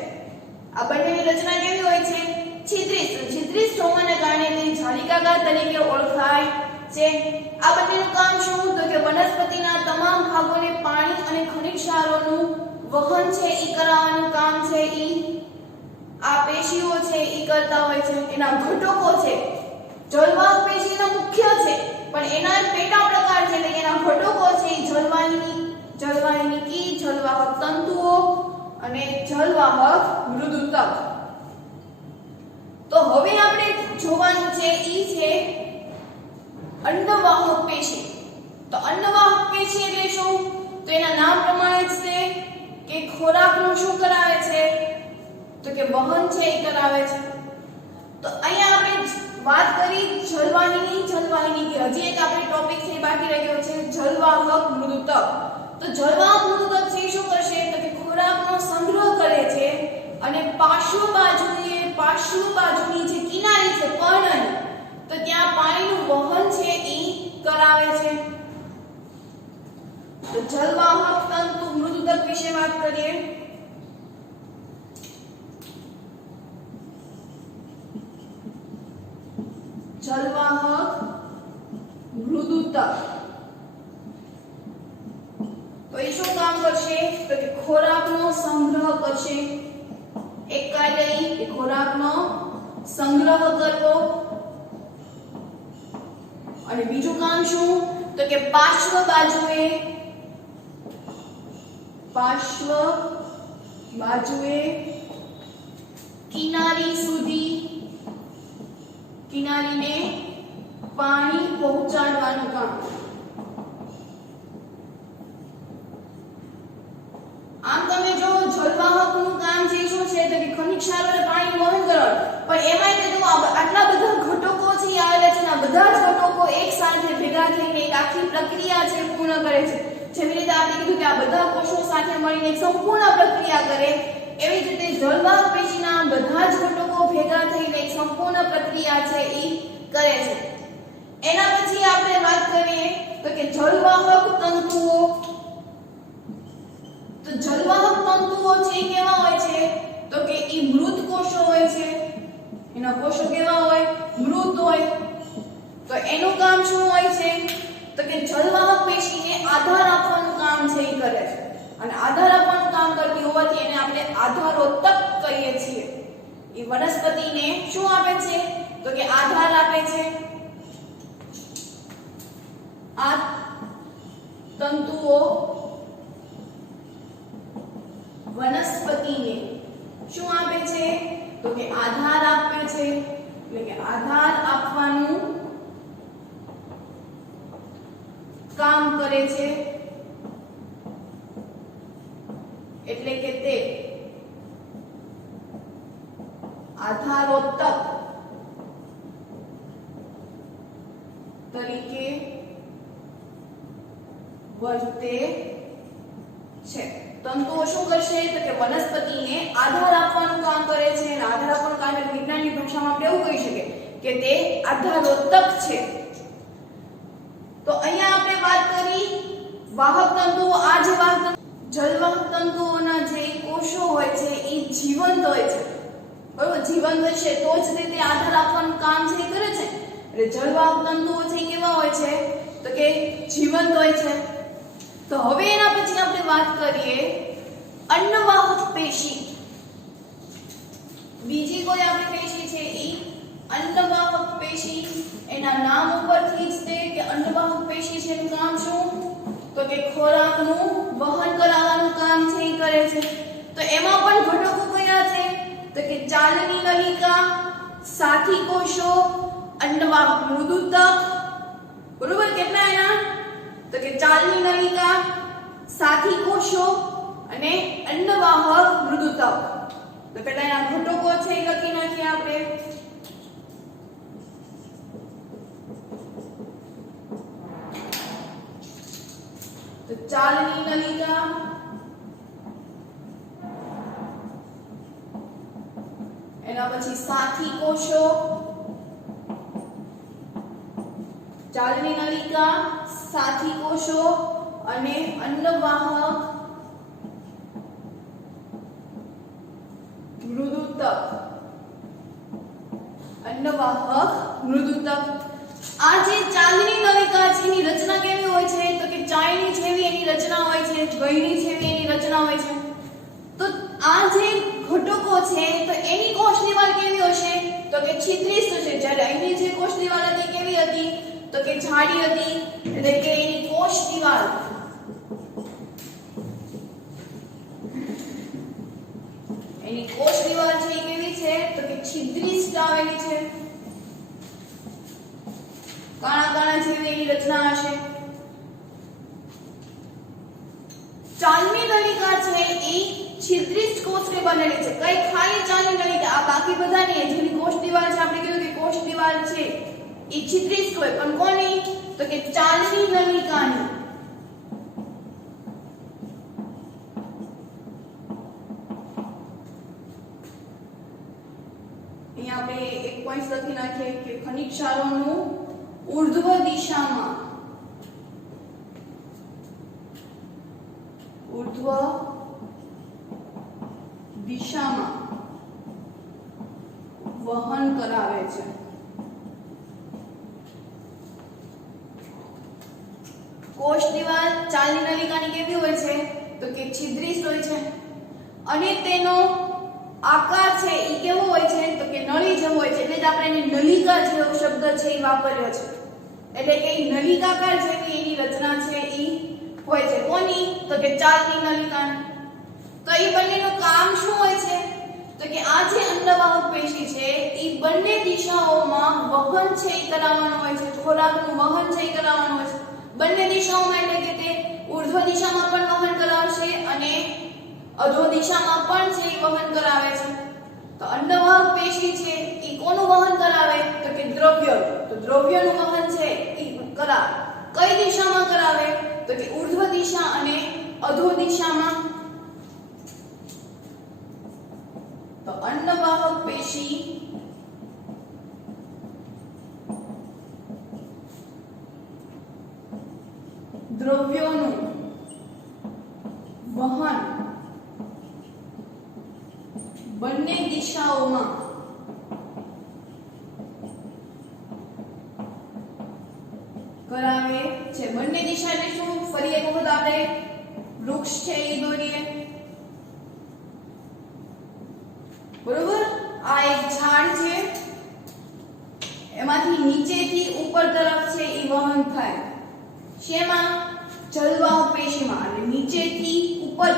આ બંનેની રચના કેવી હોય છે? છિદ્રિષ્ઠ. છિદ્રિષ્ઠ હોવાને કારણે તે જાલિકાકાર તરીકે ઓળખાય છે. આ બંનેનું કામ શું તો કે વનસ્પતિના તમામ ભાગોને પાણી અને ખનિજ ક્ષારોનું વહન છે ઈ કરાવવાનું કામ છે ઈ આ પેશીઓ છે ઈ કરતા હોય છે. એના ઘટકો છે જલવાહક પેશીના મુખ્ય છે પણ એના પેટા પ્રકાર છે એટલે એના ઘટકો છે જલવાહિની, જલવાહિનીકી, જલવાહક તંતુઓ અને જલવાહક મૃદુતક. તો હવે આપણે જોવાનું છે ઈ છે અંડવાહક પેશી. તો અંડવાહક પેશી એટલે શું તો એના નામ પ્રમાણે જ છે કે ખોરાકનું શું કરાવે છે તો કે વહન છે એ કરાવે છે. તો અહીંયા આપણે વાત કરી જલવાહિની, જલવાહિનીકી. હજી એક આપણે ટોપિક છે બાકી રહી ગયો છે જલવાહક મૃદુતક. તો જલવાહક મૃદુતક છે શું કરશે તો કે ખોરાકનો સંગ્રહ કરે છે અને પાર્શ્વ બાજુની જે કિનારી છે પર્ણની તો ત્યાં પાણીનું વહન છે ઈ કરાવે છે. તો જલવાહક તંતુ મૃદુતક વિશે વાત કરીએ. જલવાહક મૃદુતક તો એ શું કામ કરશે તો કે ખોરાકનો સંગ્રહ કરશે. એક કાર્ય કે ખોરાકનો સંગ્રહ કરવો અને બીજું કામ શું તો કે પાર્શ્વ બાજુએ કિનારીને પાણી પહોંચાડવાનું કામ. આમ તમે જો જલવાહકનું કામ જે શું છે તો કે ખનિજ ક્ષારોને પાણીનું વહન કરવાનું પણ એમાંય તે જો આટલા બધા ઘટકો છે આવેલા છે આ બધા જ ઘટકો એક સાથે ભેગા થઈને એક આખી પ્રક્રિયા છે પૂર્ણ કરે છે. જેવી રીતે આપણે કીધું કે આ બધા કોષો સાથે મળીને એક સંપૂર્ણ પ્રક્રિયા કરે એવી જ રીતે જલવાહક પેશીના બધા જ ઘટકો ભેગા થઈને એક સંપૂર્ણ પ્રક્રિયા છે ઈ કરે છે. એના પછી આપણે વાત કરીએ તો કે જલવાહક તંતુઓ. તો જલવાહક તંતુઓ છે કેવા હોય છે તો કે ઈ મૃત કોષો હોય છે. એના કોષો કેવા હોય મૃત હોય. તો એનું કામ શું હોય છે તો કે જલવાહક પેશીને આધાર આપવાનું કામ છે ઈ કરે છે અને આધાર આપવાનું કામ કરતી હોવાથી એને આપણે આધારોત્તક કહીએ છીએ. ઈ વનસ્પતિને શું આપે છે તો કે આધાર આપે છે. આ તંતુઓ વનસ્પતિને શું આપે છે તો કે આધાર આપે છે એટલે કે આધાર આપવાનું કામ કરે છે એટલે કે તે આધારોત્તક તરીકે વર્તે છે. તંતુઓ શું કરશે તો કે વનસ્પતિને આધાર આપવાનું કામ કરે છે અને આધાર આપવાનું કામ એટલે વિજ્ઞાનની ભાષામાં આપણે એવું કહી શકીએ કે તે આધારોત્તક છે. તો અહીંયા આપણે વાત કરી વાહક તંતુઓ. આ જે વાહક જલવાહક તંતુઓના જે કોષો હોય છે એ જીવંત હોય છે, બરોબર. જીવંત હોય છે તો જ તે આધાર આપવાનું કામ છે એ કરે છે. એટલે જલવાહક તંતુઓ છે કેવા હોય છે તો કે જીવંત હોય છે. તો હવે એના પછી આપણે વાત કરીએ અંડવાહક પેશી. બીજી કોઈ આપણી પેશી છે ઈ અંડવાહક પેશી. એના નામ ઉપરથી જ તે કે અંડવાહક પેશી છે એનું કામ શું તો કે ખોરાકનું વહન કરાવવાનું કામ છે એ કરે છે. તો એમાં પણ ઘટકો કયા છે તો કે ચાલની નલિકા, સાથી કોષો, અંડવાહક મૃદુતક, બરોબર. કેટલા એના તો કે ચાલની નલિકા, સાથી કોષો અને અન્નવાહક મૃદુતક. તો પહેલા એના ઘટકો છે એ લખી નાખીએ આપણે. તો ચાલની નલિકા, એના પછી સાથી કોષો, ચાલની નલિકા, સાથી કોષો અને અન્નવાહક મૃદુતક. અન્નવાહક મૃદુતક. આ જે ચાલની નલિકા છે એની રચના કેવી હોય છે? તો કે ચાયની જેવી એની રચના હોય છે, ગળણી જેવી એની રચના હોય છે. તો આ જે ઘટકો છે તો એની કોષ દિવાલ કેવી હશે? તો કે છિદ્રિત હશે. જ્યારે અહીંની જે કોષ દિવાલ હતી કેવી હતી? તો કે જાડી હતી. એટલે કે એની કોષ દિવાલ છે એ કેવી છે? તો કે છિદ્રિત આવેલી છે. કાણા કાણા જેવી એની રચના હશે. ચાલની નલિકા છે એ છિદ્રિત કોષથી બનેલી છે. કઈ ખાલી ચાલની નલિકા, આ બાકી બધાની જેની કોષ દિવાલ છે આપણે કીધું કે કોષ દિવાલ છે એ છિદ્રિત હોય, પણ કોની? તો કે ચાલની નલિકાની. અહીંયા આપણે એક પોઈન્ટ લખી નાખીએ કે ખનિજ ક્ષારોનું ઊર્ધ્વ દિશામાં વહન કરાવે છે. કોષ દિવાલ ચાલની નલિકાની કેવી હોય છે? તો કે છિદ્રિત હોય છે અને તેનો આકાર છે એ કેવો હોય છે? તો કે નળી જેવો હોય છે. એટલે જ આપણે એને નલિકા જેવો શબ્દ છે એ વાપર્યો છે. એટલે કે નલિકાકાર જેવી એની રચના છે એ હોય છે. કોની? તો કે ચાલની નલિકાની. તો એ બંનેનું કામ શું હોય છે? તો કે આ જે અન્નવાહક પેશી છે એ બંને દિશાઓમાં વહન છે એ કરાવવાનું હોય છે. ખોરાકનું વહન છે એ કરાવવાનું હોય છે બંને દિશાઓમાં. એટલે કે તે ઊર્ધ્વ દિશામાં પણ વહન કરાવશે અને અધો દિશામાં પણ છે એ વહન કરાવે છે. તો અન્નવાહક પેશી છે એ કોનું વહન કરાવે? તો કે દ્રવ્ય. તો દ્રવ્યનું વહન છે એ કરાવે. કઈ દિશામાં કરાવે? તો કે ઊર્ધ્વ દિશા અને અધો દિશામાં. તો અન્નવાહક પેશી દ્રવ્યોનું વહન બંને દિશાઓમાં કરાવે છે. બંને દિશા એટલે શું? ફરી એક વખત આપણે વૃક્ષ છે એ દોરીએ. બરોબર? આ એક ઝાડ છે, એમાંથી નીચેથી ઉપર તરફ છે એ વહન થાય. શેમાં? જલવાહક પેશીમાં. અને નીચેથી ઉપર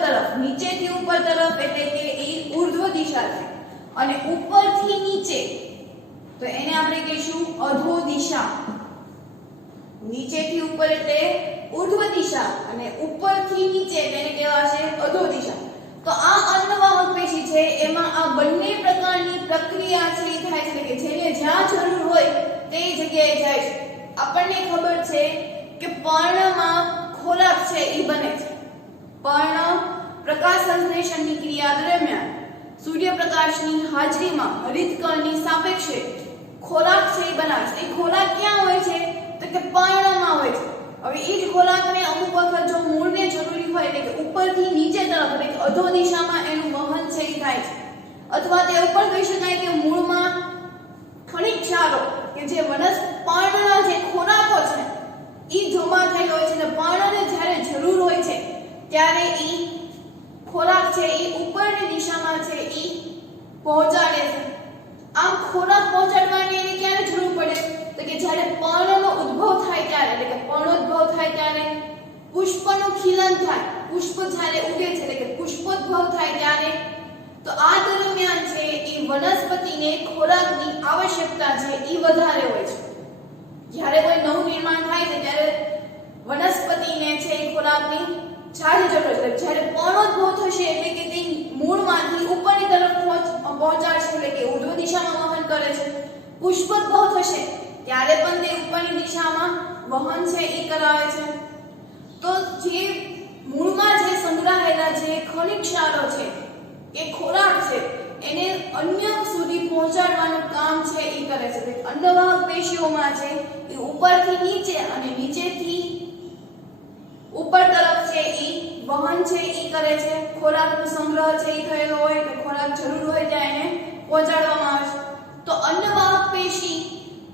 તરફ એટલે કે એ ઊર્ધ્વ દિશા છે અને ઉપરથી નીચે તો એને આપણે કહીશું અધો દિશા. નીચેથી ઉપર એટલે ઊર્ધ્વ દિશા અને ઉપરથી નીચે તેને કહેવાશે અધો દિશા. તો આ અન્નવાહક પેશી છે એમાં આ બંને પ્રકારની પ્રક્રિયા છે એ થાય છે કે જેને જ્યાં જરૂર હોય તે જગ્યાએ જાય છે. આપણને ખબર છે કે પર્ણમાં ખોરાક છે એ બને છે. પર્ણ પ્રકાશ સંશ્લેષણની ક્રિયા દરમિયાન સૂર્યપ્રકાશની હાજરીમાં હરિતકણની સાપેક્ષે ખોરાક છે એ બનાવે છે. એ ખોરાક ક્યાં હોય છે? તો કે પર્ણમાં હોય છે. હવે એ જ ખોરાકને અમુક વખત જો મૂળને જરૂરી હોય એટલે કે ઉપરથી નીચે તરફ એટલે કે અધો દિશામાં એનું વહન છે એ થાય છે. અથવા તે ઉપર કહી શકાય કે મૂળમાં ખનિજ ક્ષારો કે જે પર્ણના જે ખોરાકો છે એ જમા થયેલો હોય છે અને પર્ણને જ્યારે જરૂર હોય છે ત્યારે એ ખોરાક છે એ ઉપરની દિશામાં છે એ પહોંચાડે છે. આમ ખોરાક પહોંચાડવાની એની ક્યારે જરૂર પડે? તો કે જ્યારે પર્ણનો ઉદ્ભવ થાય ત્યારે એટલે કે પર્ણોદ્ભવ થાય ત્યારે પુષ્પનું ખીલન થાય. પુષ્પ જ્યારે ઉગે છે એટલે કે પુષ્પોદ્ભવ થાય ત્યારે તો આ દરમિયાન છે એ વનસ્પતિને ખોરાકની આવશ્યકતા છે એ વધારે હોય છે. જ્યારે કોઈ નવું નિર્માણ થાય છે ત્યારે વનસ્પતિને છે એ ખોરાકની જ્યારે જઠર જ્યારે પર્ણોદ્ભવ થશે એટલે કે તે મૂળમાંથી ઉપરની તરફ પહોંચાડશે એટલે કે ઉર્ધ્વ દિશામાં વહન કરે છે. પુષ્પોદ્ભવ થશે ત્યારે પણ તે ઉપરની દિશામાં વહન છે એ કરાવે છે. તો જે મૂળમાં જે સંગ્રહાયેલા જે ખનિજ ક્ષારો છે કે ખોરાક છે એને અન્ય સુધી પહોંચાડવાનું કામ છે એ કરે છે. અન્નવાહક પેશીઓમાં છે એ ઉપરથી નીચે અને નીચેથી ઉપર તરફ છે એ વહન છે એ કરે છે. ખોરાકનો સંગ્રહ છે એ થયેલો હોય કે ખોરાક જરૂર હોય ત્યાં એને પહોંચાડવામાં આવે છે. તો અન્નવાહક પેશી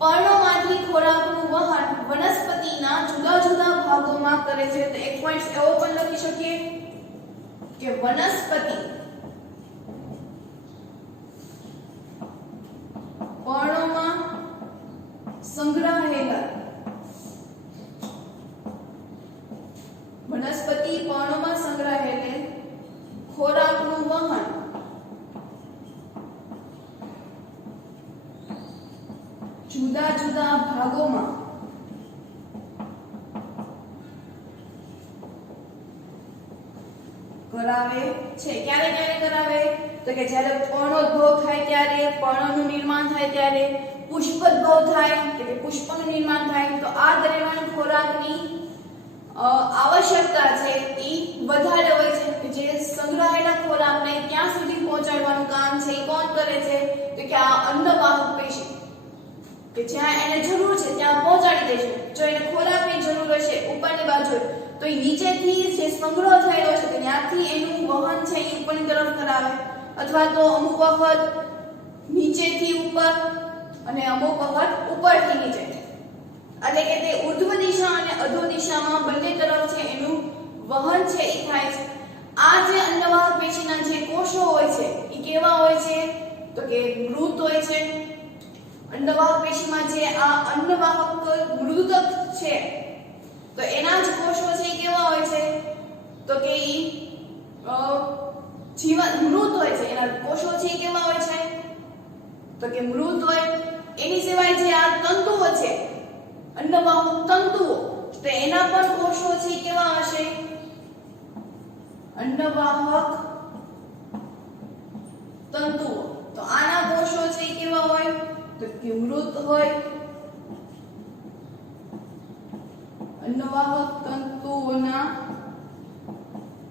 પર્ણોમાંથી ખોરાકનું વહન વનસ્પતિના જુદા જુદા ભાગોમાં કરે છે. તો એક પોઈન્ટ એવો પણ લખી શકીએ કે વનસ્પતિ પર્ણોમાં સંગ્રહાયેલા ખોરાકનું વહન જુદા જુદા ભાગોમાં કરાવે છે. ક્યારે ક્યારે કરાવે? તો કે જ્યારે પર્ણોદ્ભવ થાય ત્યારે, પર્ણનું નિર્માણ થાય ત્યારે, પુષ્પોદ્ભવ થાય એટલે કે પુષ્પનું નિર્માણ થાય. તો આ દરમિયાન ખોરાકની આવશ્યકતા છે એ વધારે હોય છે કે જે સંગ્રહાયેલા ખોરાકને ત્યાં સુધી પહોંચાડવાનું કામ છે એ કોણ કરે છે? તો કે આ અન્નવાહક પેશી કે જ્યાં એને જરૂર છે ત્યાં પહોંચાડી દેશે. જો એને ખોરાકની જરૂર હશે ઉપરની બાજુ તો એ નીચેથી જે સંગ્રહ થયેલો છે ત્યાંથી એનું વહન છે એ ઉપરની તરફ કરાવે, અથવા તો અમુક વખત નીચેથી ઉપર અને અમુક વખત ઉપરથી નીચે, એટલે કે તે ઉર્ધ્વ દિશા અને અધો દિશામાં બંને તરફ છે એનું વહન છે એ થાય છે. આ જે અન્નવાહક પેશીના જે કોષો હોય છે એ કેવા હોય છે? તો કે મૃત હોય છે. અન્નવાહક પેશીમાં જે આ અન્નવાહક મૃદક છે તો એના જ કોષો છે એ કેવા હોય છે? તો કે જીવન મૃત હોય છે. એના કોષો છે એ કેવા હોય છે? તો કે મૃત હોય. એની સિવાય જે આ તંતુઓ છે અન્નવાહક તંતુઓ, તો એના પણ કોષો છે કેવા હશે? અન્નવાહક તંતુઓ. તો આના કોષો છે કેવા હોય? તો કે મૃત હોય. અન્નવાહક તંતુઓના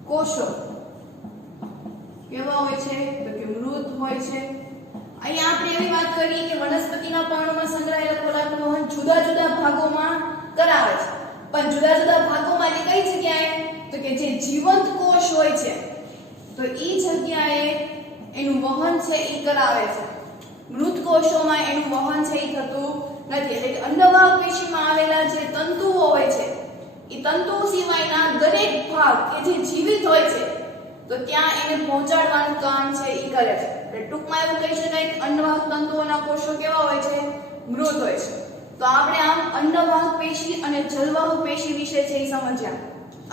કોષો કેવા હોય છે? તો કે મૃત હોય છે. અહીંયા આપણે એવી વાત કરી કે વનસ્પતિના પર્ણોમાં સંગ્રહાયેલા ખોરાકનું વહન જુદા જુદા ભાગોમાં કરાવે છે. પણ જુદા જુદા ભાગોમાં કઈ જગ્યાએ? તો કે જે જીવંત કોષ હોય છે તો એ જગ્યાએ એનું વહન છે એ કરાવે છે. મૃત કોષોમાં એનું વહન છે એ થતું નથી. એટલે કે અન્નવાહક પેશીમાં આવેલા જે તંતુઓ હોય છે એ તંતુ સિવાયના દરેક ભાગ કે જે જીવિત હોય છે તો ત્યાં એને પહોંચાડવાનું કામ છે એ કરે છે. એટલે ટૂંકમાં એવું કહી શકાય કે અન્નવાહક તંતુઓના કોષો કેવા હોય છે? મૃત હોય છે. તો આપણે આમ અન્નવાહક પેશી અને જલવાહક પેશી વિશે છે એ સમજ્યા.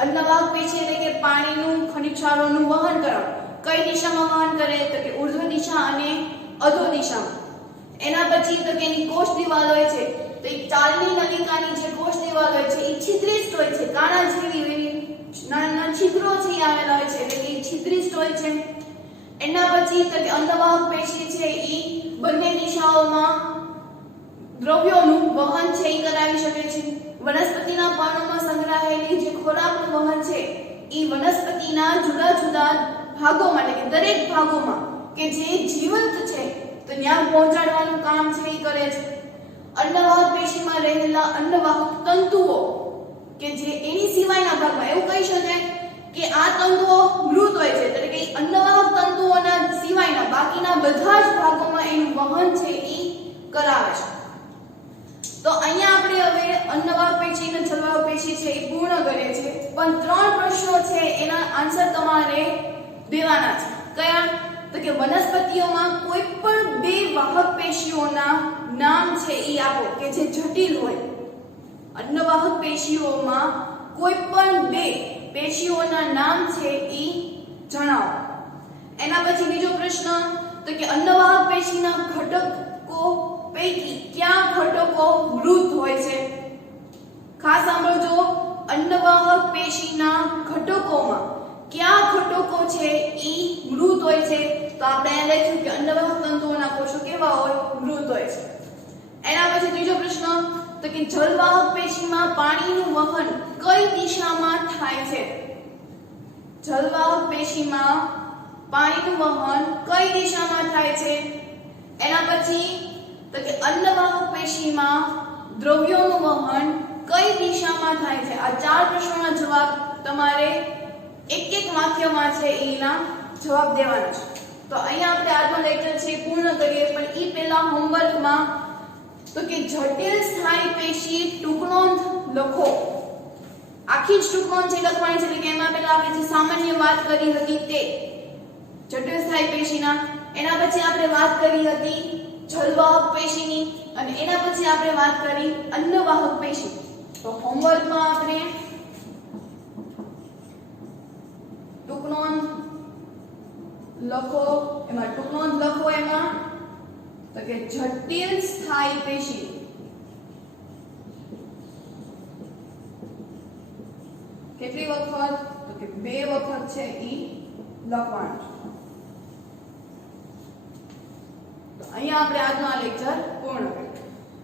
અન્નવાહક પેશી એટલે કે પાણીનું ખનિજ ક્ષારોનું વહન કરવું. કઈ દિશામાં વહન કરે? તો કે ઉર્ધ્વ દિશા અને અધો દિશામાં. એના પછી તો કે એની કોષ દિવાલ હોય છે તો એ ચાલની નલિકાની જે કોષ દિવાલ હોય છે એ છિદ્રિષ્ટ હોય છે. કાણા જેવી નાના છિદ્રો છે આવેલા હોય છે એટલે કે છિદ્રિષ્ટ હોય છે. એના પછી તો કે અન્નવાહક પેશી છે એ બંને દિશાઓમાં દ્રવ્યોનું વહન છે એ કરાવી શકે છે. વનસ્પતિના પર્ણોમાં સંગ્રહાયેલી જે ખોરાકનું વહન છે એ વનસ્પતિના જુદા જુદા ભાગોમાં એટલે કે દરેક ભાગોમાં કે જે જીવંત છે તો ત્યાં પહોંચાડવાનું કામ છે એ કરે છે. અન્નવાહક પેશીમાં રહેલા અન્નવાહક તંતુઓ કે જે એની સિવાયના ભાગમાં એવું કહી શકાય કે આ તંતુઓ મૃત હોય છે એટલે કે અન્નવાહક તંતુઓના સિવાયના બાકીના બધા જ ભાગોમાં એનું વહન છે એ કરાવે છે. તો અહીંયા આપણે હવે અન્નવાહક પેશી અને જલવાહક પેશી છે એ પૂર્ણ કરીએ છીએ. પણ 3 પ્રશ્નો છે એના આન્સર તમારે દેવાના છે. કયા? તો કે વનસ્પતિઓમાં કોઈ પણ 2 વાહક પેશીઓના નામ છે એ આપો કે જે જટિલ હોય. અન્નવાહક પેશીઓમાં કોઈ પણ 2 પેશીઓના નામ છે એ જણાવો. એના પછી બીજો પ્રશ્ન તો કે અન્નવાહક પેશીના ઘટકો પૈકી કયા ઘટકો મૃત હોય છે? ખાસ સાંભળજો, અન્નવાહક પેશીના ઘટકોમાં કયા ઘટકો છે ઈ મૃત હોય છે? તો આપણે અહીંયા લખ્યું કે અન્નવાહક તંતુઓના કોષો કેવા હોય? મૃત હોય છે. એના પછી ત્રીજો પ્રશ્ન તો કે જલવાહક પેશીમાં પાણીનું વહન કઈ દિશામાં થાય છે? જલવાહક પેશીમાં પાણીનું વહન કઈ દિશામાં થાય છે? એના પછી તો કે અન્નવાહક પેશીમાં દ્રવ્યોનું વહન કઈ દિશામાં થાય છે? આ ચાર પ્રશ્નોના જવાબ તમારે એક એક વાક્યમાં છે એના જવાબ દેવાના છે. તો અહીંયા આપણે આજનો લેક્ચર છે પૂર્ણ કરીએ, પણ ઈ પહેલા હોમવર્કમાં તો કે જટિલ સ્થાયી પેશી ટૂંકનોંધ લખો. આખી જ ટૂંકનોંધ છે લખવાની છે, એટલે કે એમાં પહેલા આપણે જે સામાન્ય વાત કરી હતી તે જટિલ સ્થાયી પેશીના, એના પછી આપણે વાત કરી હતી જલવાહક પેશીની, અને એના પછી આપણે વાત કરી અન્નવાહક પેશી. તો હોમવર્કમાં આપણે ટૂંકનોંધ લખો, એમાં ટૂંકનોંધ લખો એમાં તો કે જટિલ સ્થાયી પેશી કેટલી વખત? તો કે 2 વખત છે ઈ લખવાનું છે. તો અહીંયા આપણે આજનો આ લેક્ચર પૂર્ણ કરીએ.